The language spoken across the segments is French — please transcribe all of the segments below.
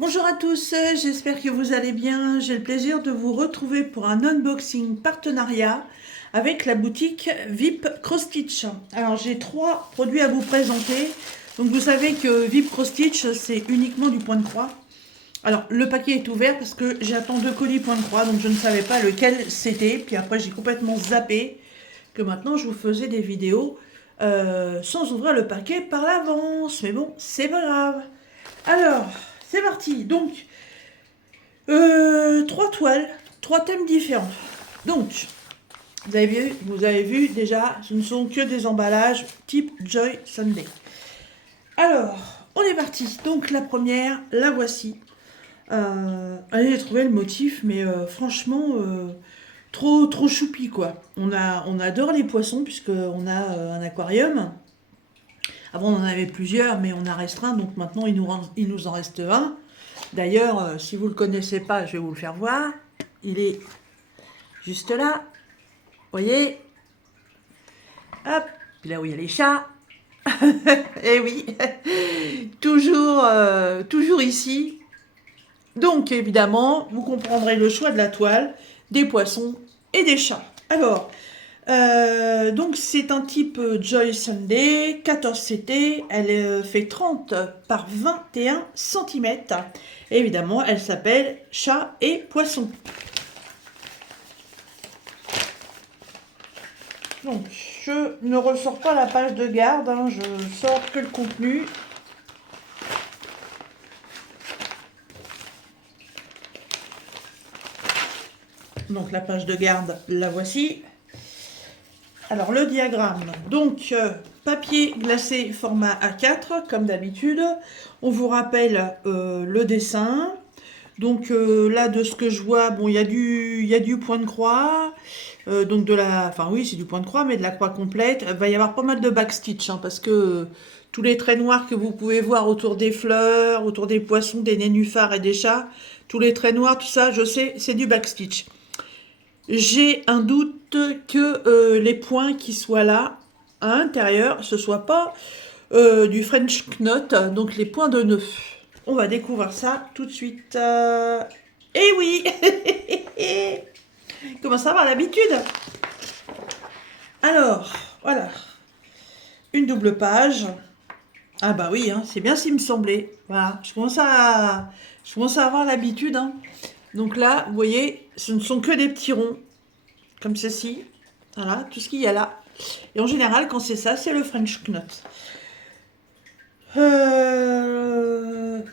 Bonjour à tous, j'espère que vous allez bien. J'ai le plaisir de vous retrouver pour un unboxing partenariat avec la boutique VIP Cross Stitch. Alors j'ai trois produits à vous présenter. Donc vous savez que VIP Cross Stitch c'est uniquement du point de croix. Alors le paquet est ouvert parce que j'attends deux colis point de croix, donc je ne savais pas lequel c'était. Puis après j'ai complètement zappé que maintenant je vous faisais des vidéos sans ouvrir le paquet par l'avance. Mais bon, c'est pas grave. Alors, c'est parti. Donc, trois toiles, trois thèmes différents. Donc, vous avez vu déjà, ce ne sont que des emballages type Joy Sunday. Alors, on est parti. Donc, la première, la voici. Allez, j'ai trouvé le motif, mais franchement, trop choupi, quoi. On adore les poissons, puisqu'on a un aquarium. Avant, on en avait plusieurs, mais on a restreint, donc maintenant, il nous en reste un. D'ailleurs, si vous ne le connaissez pas, je vais vous le faire voir. Il est juste là. Vous voyez? Hop, là où il y a les chats. Eh oui, toujours ici. Donc, évidemment, vous comprendrez le choix de la toile, des poissons et des chats. Alors, donc c'est un type Joy Sunday, 14 CT, elle fait 30 par 21 cm. Évidemment, elle s'appelle chat et poisson. Donc, je ne ressors pas la page de garde, hein, je sors que le contenu. Donc, la page de garde, la voici. Alors, le diagramme. Donc, papier glacé format A4, comme d'habitude. On vous rappelle le dessin. Donc, là, de ce que je vois, bon, il y a du point de croix. Donc, enfin, oui, c'est du point de croix, mais de la croix complète. Il va y avoir pas mal de backstitch, hein, parce que tous les traits noirs que vous pouvez voir autour des fleurs, autour des poissons, des nénuphars et des chats, tous les traits noirs, tout ça, je sais, c'est du backstitch. J'ai un doute que les points qui soient là, à l'intérieur, ce soit pas du French knot, donc les points de nœud. On va découvrir ça tout de suite. Eh oui. Comment ça va l'habitude? Alors, voilà. Une double page. Ah bah oui, hein, c'est bien ce qu'il me semblait. Voilà, je commence à avoir l'habitude, hein. Donc là, vous voyez, ce ne sont que des petits ronds, comme ceci. Voilà, tout ce qu'il y a là. Et en général, quand c'est ça, c'est le French knot.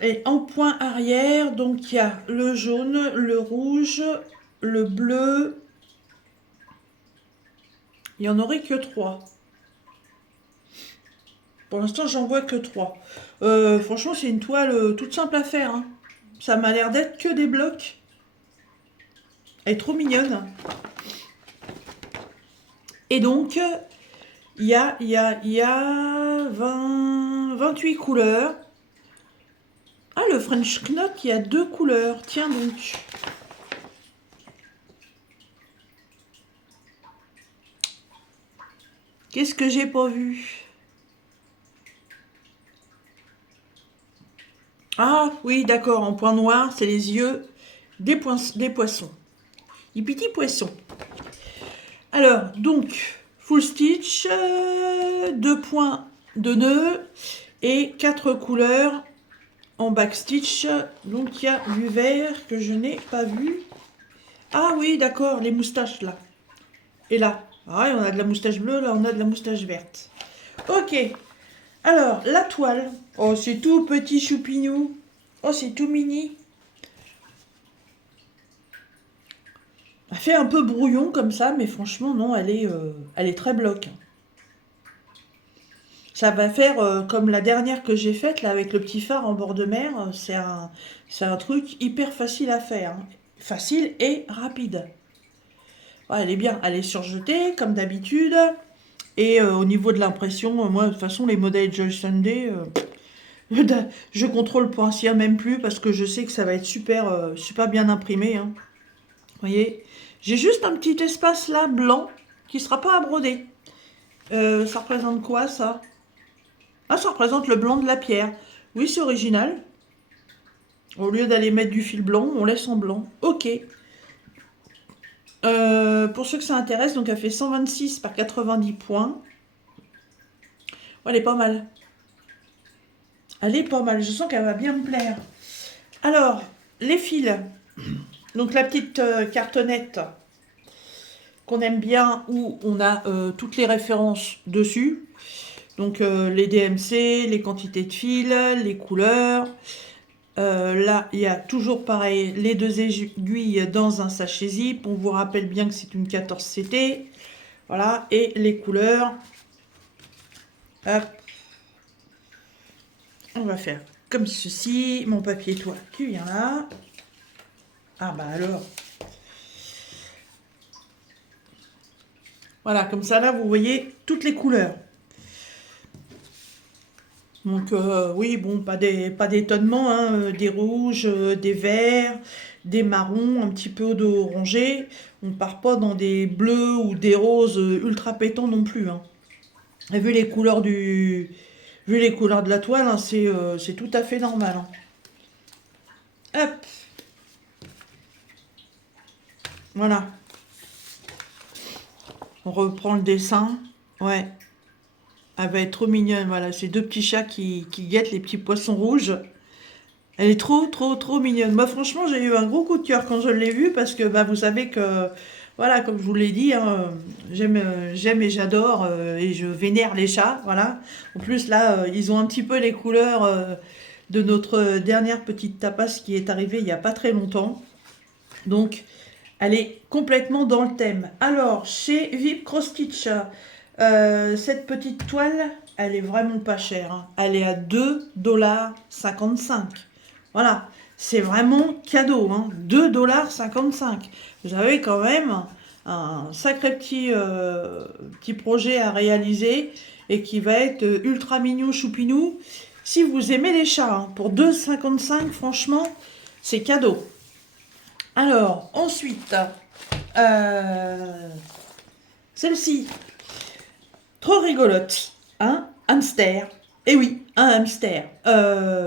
Et en point arrière, donc il y a le jaune, le rouge, le bleu. Il n'y en aurait que trois. Pour l'instant, j'en vois que trois. Franchement, c'est une toile toute simple à faire, hein. Ça m'a l'air d'être que des blocs. Elle est trop mignonne. Et donc, il y a 28 couleurs. Ah, le French Knot, il y a deux couleurs. Tiens donc. Qu'est-ce que j'ai pas vu? Ah, oui, d'accord. En point noir, c'est les yeux des poissons. Les petits poissons. Alors, donc, full stitch, deux points de nœud et quatre couleurs en backstitch. Donc, il y a du vert que je n'ai pas vu. Ah oui, d'accord, les moustaches là. Et là. Ah ouais, on a de la moustache bleue, là, on a de la moustache verte. Ok. Alors, la toile. Oh, c'est tout petit choupinou. Oh, c'est tout mini. Elle fait un peu brouillon comme ça, mais franchement, non, elle est très bloc. Ça va faire comme la dernière que j'ai faite, là, avec le petit phare en bord de mer. C'est un truc hyper facile à faire, hein. Facile et rapide. Ouais, elle est bien, elle est surjetée, comme d'habitude. Et au niveau de l'impression, moi, de toute façon, les modèles Joy Sunday, je contrôle pour ainsi dire même plus, parce que je sais que ça va être super bien imprimé, hein. Vous voyez, j'ai juste un petit espace là, blanc, qui sera pas à broder. Ça représente quoi, ça? Ah, ça représente le blanc de la pierre. Oui, c'est original. Au lieu d'aller mettre du fil blanc, on laisse en blanc. Ok. Pour ceux que ça intéresse, donc elle fait 126 par 90 points. Ouais, elle est pas mal. Elle est pas mal. Je sens qu'elle va bien me plaire. Alors, les fils. Donc la petite cartonnette qu'on aime bien où on a toutes les références dessus. Donc les DMC, les quantités de fils, les couleurs. Là, il y a toujours pareil, les 2 aiguilles dans un sachet zip. On vous rappelle bien que c'est une 14CT. Voilà, et les couleurs. Hop. On va faire comme ceci. Mon papier toile qui vient là. Ah bah alors. Voilà, comme ça là, vous voyez toutes les couleurs. Donc oui, bon, pas d'étonnement, hein, des rouges, des verts, des marrons, un petit peu d'orangé. On part pas dans des bleus ou des roses ultra pétants non plus, hein. Et vu les couleurs de la toile, hein, c'est tout à fait normal, hein. Hop, voilà. On reprend le dessin. Ouais, elle va être trop mignonne. Voilà, c'est 2 petits chats qui guettent les petits poissons rouges. Elle est trop, trop, trop mignonne. Moi, franchement, j'ai eu un gros coup de cœur quand je l'ai vue parce que bah, vous savez que, voilà, comme je vous l'ai dit, hein, j'aime et j'adore et je vénère les chats. Voilà. En plus, là, ils ont un petit peu les couleurs de notre dernière petite tapas qui est arrivée il n'y a pas très longtemps. Donc, elle est complètement dans le thème. Alors, chez Vip Cross Stitch, cette petite toile, elle est vraiment pas chère, hein. Elle est à 2,55 $. Voilà, c'est vraiment cadeau, hein. 2,55 $. Vous avez quand même un sacré petit projet à réaliser et qui va être ultra mignon, choupinou. Si vous aimez les chats, hein, pour 2,55 $, franchement, c'est cadeau. Alors, ensuite, euh, celle-ci, trop rigolote, hein, hamster. Eh oui, un hamster.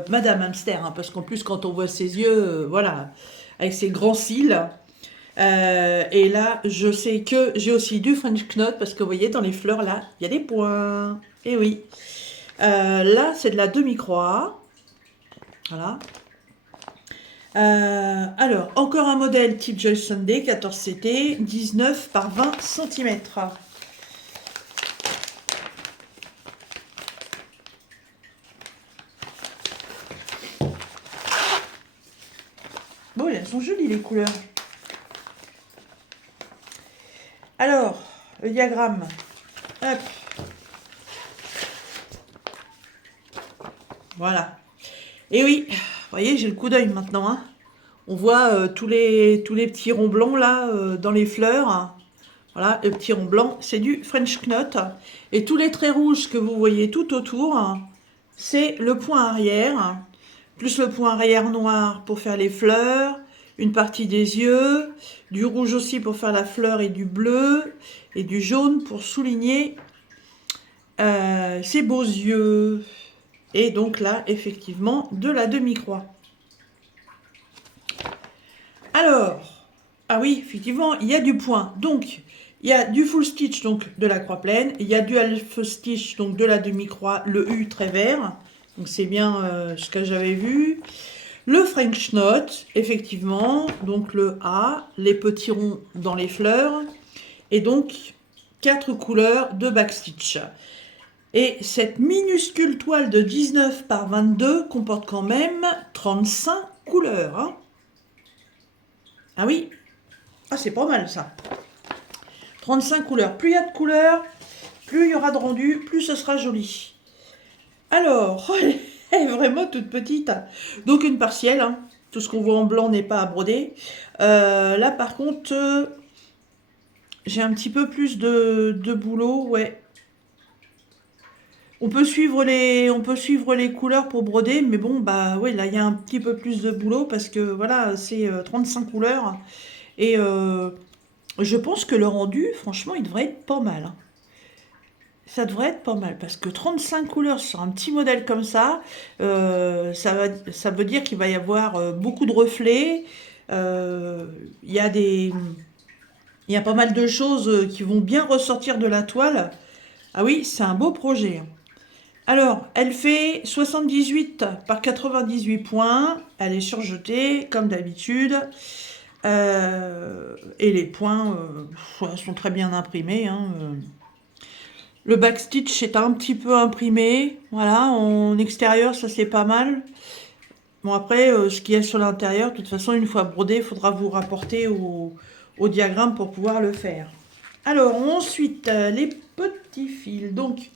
Madame hamster, hein, parce qu'en plus, quand on voit ses yeux, voilà, avec ses grands cils. Et là, je sais que j'ai aussi du French Knot, parce que vous voyez, dans les fleurs, là, il y a des points. Eh oui. Là, c'est de la demi-croix. Voilà. Alors, encore un modèle type Joy Sunday, 14CT, 19 par 20 cm. Bon, elles sont jolies les couleurs. Alors, le diagramme. Hop. Voilà. Et oui, vous voyez, j'ai le coup d'œil maintenant, hein. On voit tous les petits ronds blancs là dans les fleurs. Voilà, le petit rond blanc, c'est du French Knot. Et tous les traits rouges que vous voyez tout autour, c'est le point arrière, plus le point arrière noir pour faire les fleurs, une partie des yeux, du rouge aussi pour faire la fleur et du bleu, et du jaune pour souligner ses beaux yeux. Et donc là, effectivement, de la demi-croix. Alors, ah oui, effectivement, il y a du point. Donc, il y a du full stitch, donc de la croix pleine. Il y a du half stitch, donc de la demi-croix, le U très vert. Donc, c'est bien ce que j'avais vu. Le French Knot, effectivement. Donc, le A, les petits ronds dans les fleurs. Et donc, 4 couleurs de backstitch. Et cette minuscule toile de 19 par 22 comporte quand même 35 couleurs, hein. Ah oui, ah c'est pas mal ça. 35 couleurs. Plus il y a de couleurs, plus il y aura de rendu, plus ce sera joli. Alors, elle est vraiment toute petite. Donc une partielle, hein. Tout ce qu'on voit en blanc n'est pas à broder. Là par contre, j'ai un petit peu plus de boulot, ouais. On peut suivre les couleurs pour broder, mais bon, bah ouais, là il y a un petit peu plus de boulot parce que voilà, c'est 35 couleurs. Et je pense que le rendu, franchement, il devrait être pas mal, hein. ça devrait être pas mal, parce que 35 couleurs sur un petit modèle comme ça, ça veut dire qu'il va y avoir beaucoup de reflets. Il y a il y a pas mal de choses qui vont bien ressortir de la toile. Ah oui, c'est un beau projet. Alors, elle fait 78 par 98 points. Elle est surjetée, comme d'habitude. Et les points sont très bien imprimés, hein. Le backstitch est un petit peu imprimé. Voilà, en extérieur, ça c'est pas mal. Bon, après, ce qu'il y a sur l'intérieur, de toute façon, une fois brodé, il faudra vous rapporter au diagramme pour pouvoir le faire. Alors, ensuite, les petits fils. Donc,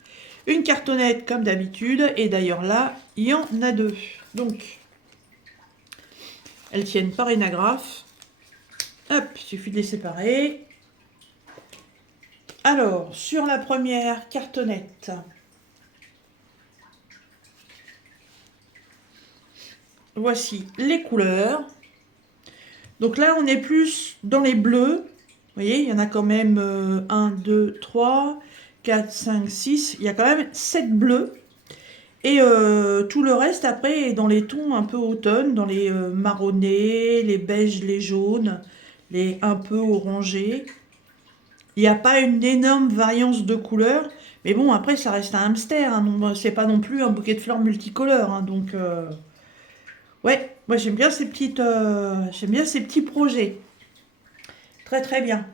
une cartonnette comme d'habitude. Et d'ailleurs, là, il y en a deux. Donc, elles tiennent par une agrafe. Hop, il suffit de les séparer. Alors, sur la première cartonnette, voici les couleurs. Donc là, on est plus dans les bleus. Vous voyez, il y en a quand même 1, 2, 3, 4, 5, 6. Il y a quand même 7 bleus. Et tout le reste, après, est dans les tons un peu automne, dans les marronnés, les beiges, les jaunes, les un peu orangés. Il n'y a pas une énorme variance de couleurs. Mais bon, après, ça reste un hamster. Hein, c'est pas non plus un bouquet de fleurs multicolores. Hein, donc, ouais, moi j'aime bien j'aime bien ces petits projets. Très très bien.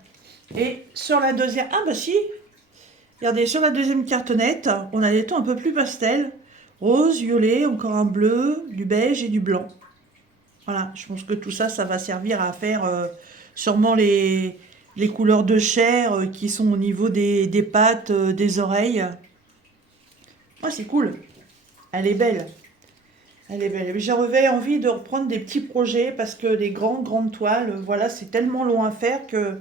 Et sur la deuxième, ah bah si, regardez, sur la deuxième cartonnette, on a des tons un peu plus pastel. Rose, violet, encore un bleu, du beige et du blanc. Voilà, je pense que tout ça, ça va servir à faire sûrement les couleurs de chair qui sont au niveau des pattes, des oreilles. Ouais, c'est cool. Elle est belle. Elle est belle. J'avais envie de reprendre des petits projets parce que les grandes toiles, voilà, c'est tellement long à faire que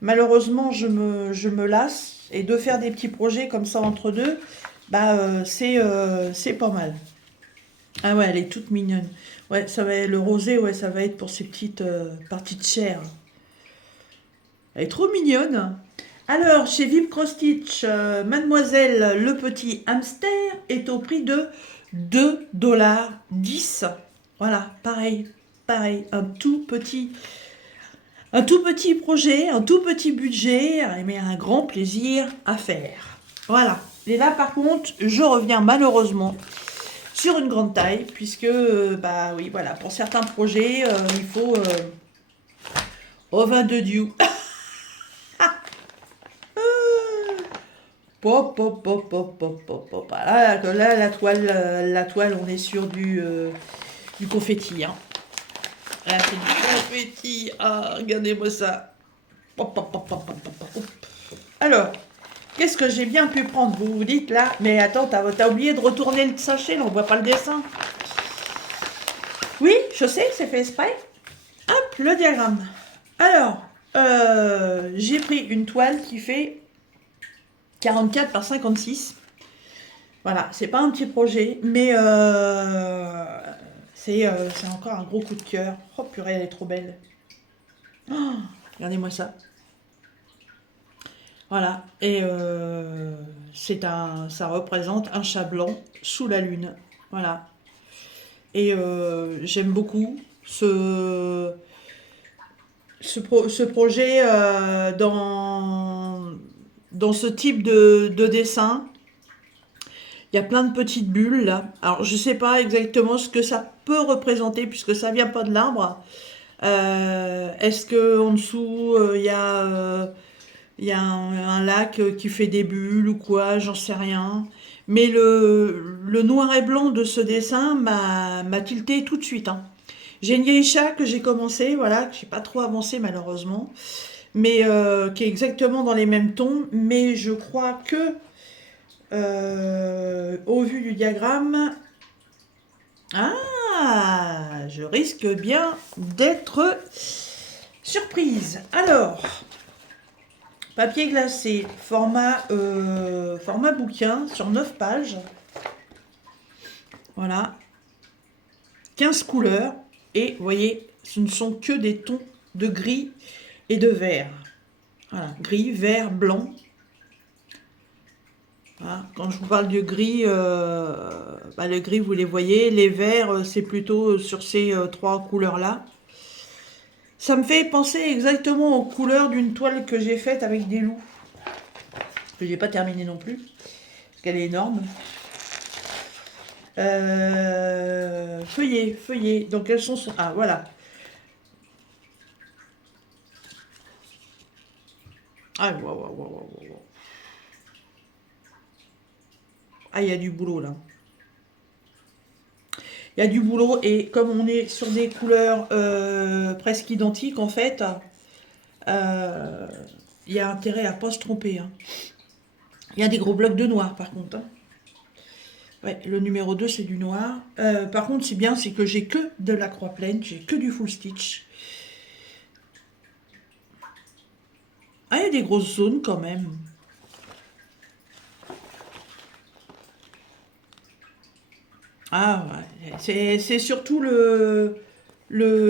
malheureusement, je me lasse. Et de faire des petits projets comme ça entre deux, bah, c'est pas mal. Ah ouais, elle est toute mignonne. Ouais, ça va être, le rosé, ouais, ça va être pour ces petites parties de chair. Elle est trop mignonne. Alors, chez Vip Cross Stitch, Mademoiselle le petit hamster est au prix de 2,10 $. Voilà, pareil, pareil, un tout petit projet, un tout petit budget, mais un grand plaisir à faire. Voilà. Et là, par contre, je reviens malheureusement sur une grande taille, puisque, bah oui, voilà, pour certains projets, il faut au 22 Dieu. Pop, pop, pop, pop, pop, pop, pop. Ah, là, la toile, on est sur du confetti. Hein. Là, c'est du confetti. Ah, regardez-moi ça. Pop, pop, pop, pop, pop, pop, pop. Alors, qu'est-ce que j'ai bien pu prendre? Vous vous dites là, mais attends, t'as oublié de retourner le sachet, là, on voit pas le dessin. Oui, je sais, c'est fait exprès. Hop, le diagramme. Alors, j'ai pris une toile qui fait 44 par 56. Voilà, c'est pas un petit projet, mais c'est encore un gros coup de cœur. Oh purée, elle est trop belle. Oh, regardez-moi ça. Voilà, et ça représente un chat blanc sous la lune. Voilà. Et j'aime beaucoup ce projet dans ce type de dessin. Il y a plein de petites bulles là. Alors je sais pas exactement ce que ça peut représenter puisque ça vient pas de l'arbre. Est-ce que en dessous il y a un lac qui fait des bulles ou quoi? J'en sais rien. Mais le noir et blanc de ce dessin m'a tilté tout de suite. Hein. J'ai une vieille chat que j'ai commencé, voilà, que j'ai pas trop avancé malheureusement, mais qui est exactement dans les mêmes tons. Mais je crois que au vu du diagramme, ah, je risque bien d'être surprise. Alors, papier glacé, format bouquin sur 9 pages. Voilà, 15 couleurs. Et vous voyez, ce ne sont que des tons de gris et de vert. Voilà, gris, vert, blanc. Hein, quand je vous parle de gris, bah, le gris, vous les voyez. Les verts, c'est plutôt sur ces trois couleurs-là. Ça me fait penser exactement aux couleurs d'une toile que j'ai faite avec des loups. Que j'ai pas terminée non plus, parce qu'elle est énorme. Feuillet, feuillet. Donc elles sont... Ah, voilà. Ah, waouh, waouh, waouh, waouh. Ah, il y a du boulot là. Il y a du boulot et comme on est sur des couleurs presque identiques en fait, euh, il y a intérêt à pas se tromper. Hein. Il y a des gros blocs de noir par contre. Hein. Ouais, le numéro 2 c'est du noir. Par contre c'est bien, c'est que j'ai que de la croix pleine, j'ai que du full stitch. Ah, il y a des grosses zones quand même. Ah ouais, c'est surtout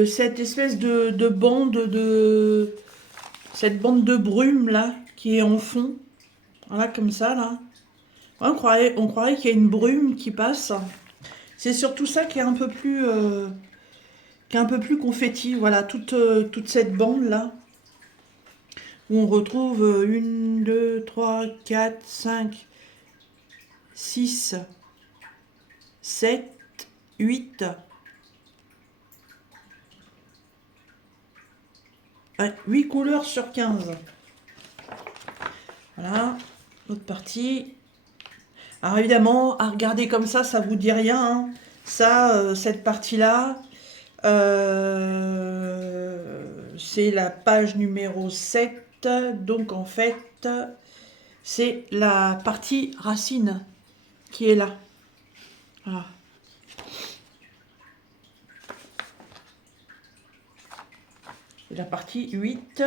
cette espèce de bande de... Cette bande de brume là, qui est en fond. Voilà, comme ça là. Ouais, on croirait qu'il y a une brume qui passe. C'est surtout ça qui est un peu plus, qui est un peu plus confetti. Voilà, toute cette bande là. Où on retrouve 1, 2, 3, 4, 5, 6, 7, 8. Ouais, 8 couleurs sur 15. Voilà, l'autre partie. Alors évidemment, à regarder comme ça vous dit rien. Hein. Ça, cette partie-là, c'est la page numéro 7. Donc en fait, c'est la partie racine qui est là. Voilà. Et la partie 8.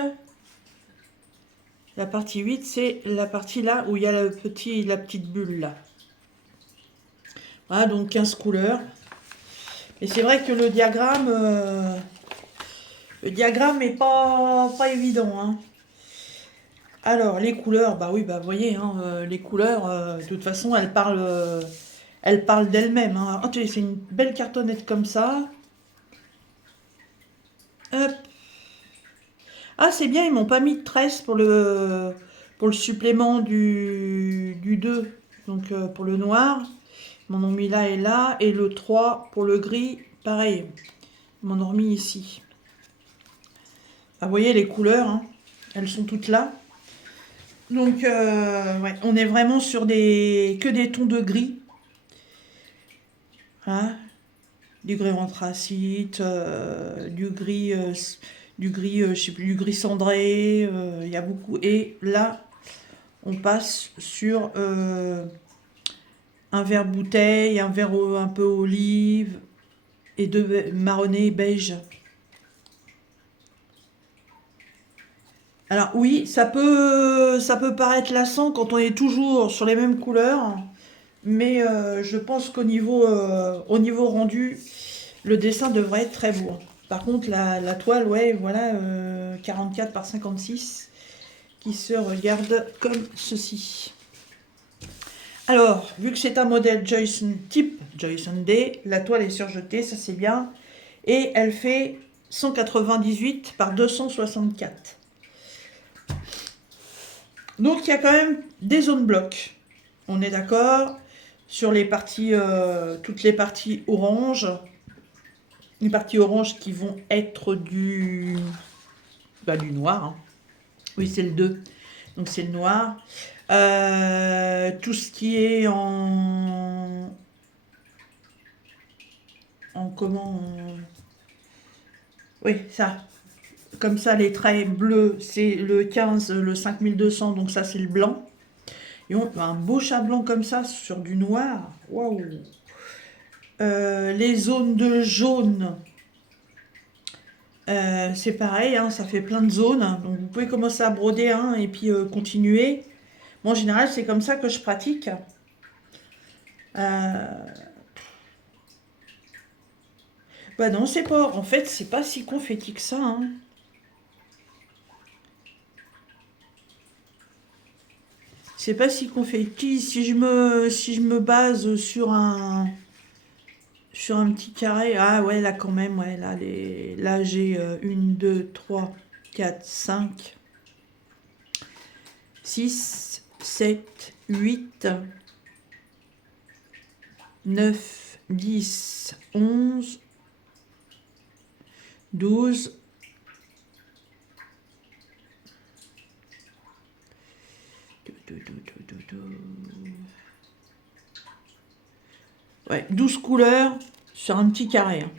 La partie 8, c'est la partie là où il y a la petite bulle là. Voilà, donc 15 couleurs. Et c'est vrai que le diagramme est pas évident. Hein. Alors, les couleurs, bah oui, bah vous voyez, hein, les couleurs, de toute façon, elles parlent d'elles-mêmes. Hein. Oh, c'est une belle cartonnette comme ça. Hop. Ah, c'est bien, ils m'ont pas mis de tresse pour le supplément du 2. Donc, pour le noir, ils m'en ont mis là et là. Et le 3 pour le gris, pareil. Ils m'en ont remis ici. Ah, vous voyez les couleurs, hein, elles sont toutes là. Donc, ouais, on est vraiment sur que des tons de gris. Hein, du gris anthracite, du gris, je sais plus, du gris cendré. Il y a beaucoup. Et là, on passe sur un vert bouteille, un vert un peu olive et deux marronné beige. Alors oui, ça peut paraître lassant quand on est toujours sur les mêmes couleurs, mais je pense au niveau rendu, le dessin devrait être très beau. Par contre, la toile, ouais, voilà, 44 par 56, qui se regarde comme ceci. Alors, vu que c'est un modèle type Joyson Day, la toile est surjetée, ça c'est bien, et elle fait 198 par 264. Donc il y a quand même des zones blocs. On est d'accord sur les parties, toutes les parties orange. Les parties oranges qui vont être du noir. Hein. Oui, c'est le 2. Donc c'est le noir. Tout ce qui est en comment oui, ça. Comme ça, les traits bleus, c'est le 15, le 5200, donc ça c'est le blanc. Et on a un beau chat blanc comme ça sur du noir. Waouh! Les zones de jaune, c'est pareil, hein, ça fait plein de zones. Donc vous pouvez commencer à broder hein, et puis continuer. Moi, en général, c'est comme ça que je pratique. Bah non, c'est pas. En fait, c'est pas si confetti que ça. Hein. C'est pas si confetti. Si je me base sur un petit carré. Ah ouais, là quand même, ouais, là j'ai 1, 2, 3, 4, 5, 6, 7, 8, 9, 10, 11, 12, ouais, 12 couleurs sur un petit carré. Hein.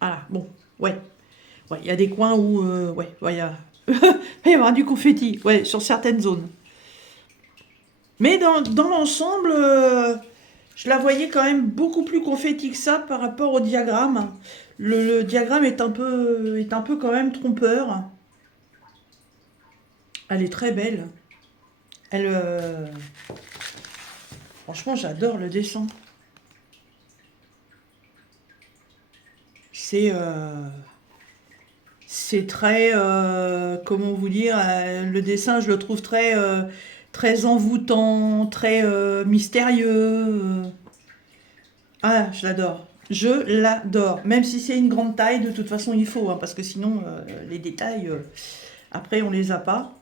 Voilà, bon, ouais. Ouais, il y a des coins où, ouais, il il va y avoir du confetti, ouais, sur certaines zones. Mais dans l'ensemble, je la voyais quand même beaucoup plus confetti que ça par rapport au diagramme. Le diagramme est un peu quand même trompeur. Elle est très belle. Elle, franchement, j'adore le dessin. C'est très, comment vous dire, le dessin, je le trouve très envoûtant, très mystérieux. Ah, je l'adore. Je l'adore. Même si c'est une grande taille, de toute façon, il faut, hein, parce que sinon, les détails, après, on les a pas.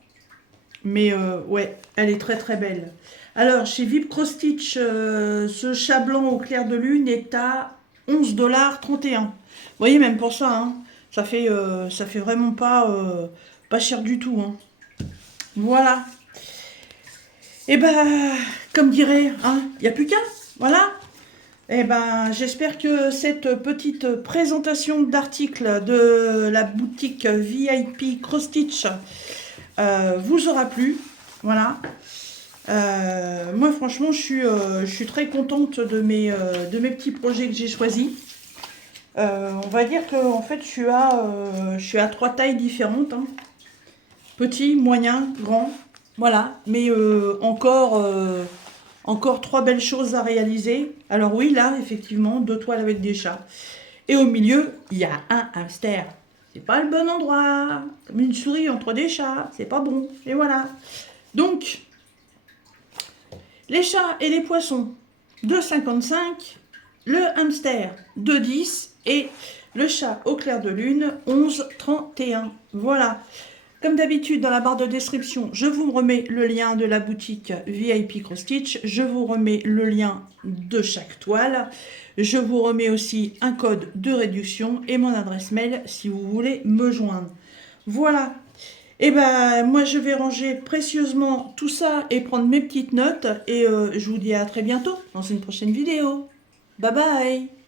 Mais ouais, elle est très très belle. Alors, chez Vip Cross Stitch, ce chat blanc au clair de lune est à 11,31 $. Vous voyez, même pour ça, hein, ça fait vraiment pas cher du tout. Hein. Voilà. Et ben, comme dirait, hein, il n'y a plus qu'un. Voilà. Eh ben, j'espère que cette petite présentation d'articles de la boutique VIP Cross Stitch vous aura plu. Voilà. Moi, franchement, je suis très contente de mes petits projets que j'ai choisis. On va dire que en fait, je suis à 3 tailles différentes. Hein. Petit, moyen, grand. Voilà. Mais encore 3 belles choses à réaliser. Alors oui, là, effectivement, 2 toiles avec des chats. Et au milieu, il y a un hamster. C'est pas le bon endroit. Comme une souris entre des chats. C'est pas bon. Et voilà. Donc, les chats et les poissons, 2,55 €. Le hamster, 2,10 €. Et le chat au clair de lune, 11,31 €. Voilà. Comme d'habitude, dans la barre de description, je vous remets le lien de la boutique VIP Cross Stitch. Je vous remets le lien de chaque toile. Je vous remets aussi un code de réduction et mon adresse mail si vous voulez me joindre. Voilà. Et ben moi, je vais ranger précieusement tout ça et prendre mes petites notes. Et je vous dis à très bientôt dans une prochaine vidéo. Bye bye!